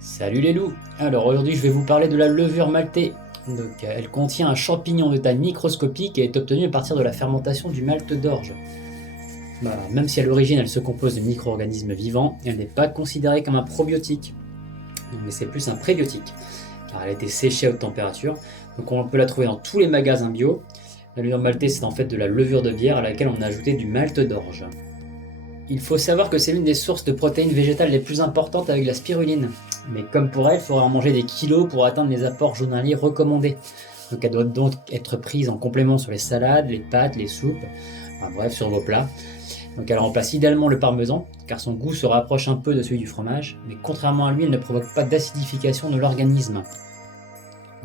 Salut les loups. Alors aujourd'hui je vais vous parler de la levure maltais. Donc elle contient un champignon de taille microscopique et est obtenue à partir de la fermentation du malt d'orge. Voilà, même si à l'origine elle se compose de micro-organismes vivants, elle n'est pas considérée comme un probiotique. Mais c'est plus un prébiotique, car elle a été séchée à haute température, donc on peut la trouver dans tous les magasins bio. La levure maltais c'est en fait de la levure de bière à laquelle on a ajouté du malt d'orge. Il faut savoir que c'est l'une des sources de protéines végétales les plus importantes avec la spiruline. Mais comme pour elle, il faudra en manger des kilos pour atteindre les apports journaliers recommandés. Donc elle doit donc être prise en complément sur les salades, les pâtes, les soupes, enfin bref, sur vos plats. Donc elle remplace idéalement le parmesan, car son goût se rapproche un peu de celui du fromage, mais contrairement à lui, elle ne provoque pas d'acidification de l'organisme.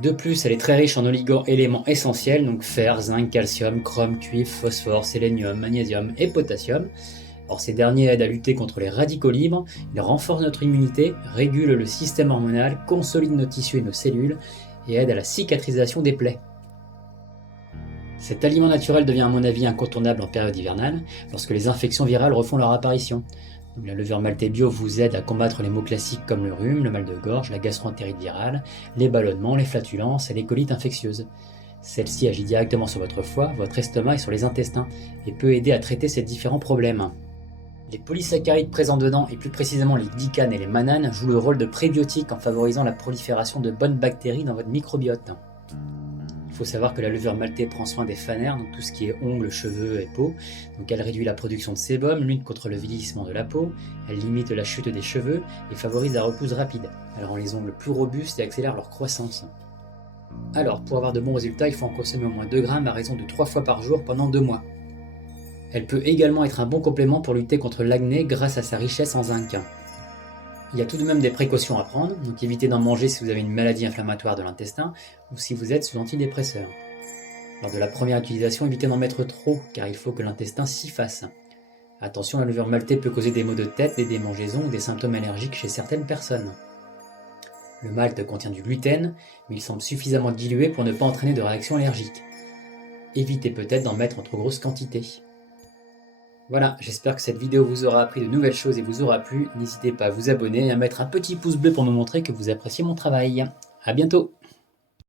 De plus, elle est très riche en oligo-éléments essentiels, donc fer, zinc, calcium, chrome, cuivre, phosphore, sélénium, magnésium et potassium. Or, ces derniers aident à lutter contre les radicaux libres, ils renforcent notre immunité, régulent le système hormonal, consolident nos tissus et nos cellules et aident à la cicatrisation des plaies. Cet aliment naturel devient à mon avis incontournable en période hivernale, lorsque les infections virales refont leur apparition. Donc, la levure maltais bio vous aide à combattre les maux classiques comme le rhume, le mal de gorge, la gastroentérite virale, les ballonnements, les flatulences et les colites infectieuses. Celle-ci agit directement sur votre foie, votre estomac et sur les intestins, et peut aider à traiter ces différents problèmes. Les polysaccharides présents dedans, et plus précisément les glycanes et les mananes, jouent le rôle de prébiotiques en favorisant la prolifération de bonnes bactéries dans votre microbiote. Il faut savoir que la levure maltais prend soin des fanères, donc tout ce qui est ongles, cheveux et peau. Donc elle réduit la production de sébum, lutte contre le vieillissement de la peau, elle limite la chute des cheveux et favorise la repousse rapide. Elle rend les ongles plus robustes et accélère leur croissance. Alors, pour avoir de bons résultats, il faut en consommer au moins 2 grammes à raison de 3 fois par jour pendant 2 mois. Elle peut également être un bon complément pour lutter contre l'acné grâce à sa richesse en zinc. Il y a tout de même des précautions à prendre, donc évitez d'en manger si vous avez une maladie inflammatoire de l'intestin ou si vous êtes sous antidépresseur. Lors de la première utilisation, évitez d'en mettre trop car il faut que l'intestin s'y fasse. Attention, la levure maltais peut causer des maux de tête, des démangeaisons ou des symptômes allergiques chez certaines personnes. Le malt contient du gluten, mais il semble suffisamment dilué pour ne pas entraîner de réaction allergique. Évitez peut-être d'en mettre en trop grosse quantité. Voilà, j'espère que cette vidéo vous aura appris de nouvelles choses et vous aura plu. N'hésitez pas à vous abonner et à mettre un petit pouce bleu pour me montrer que vous appréciez mon travail. A bientôt!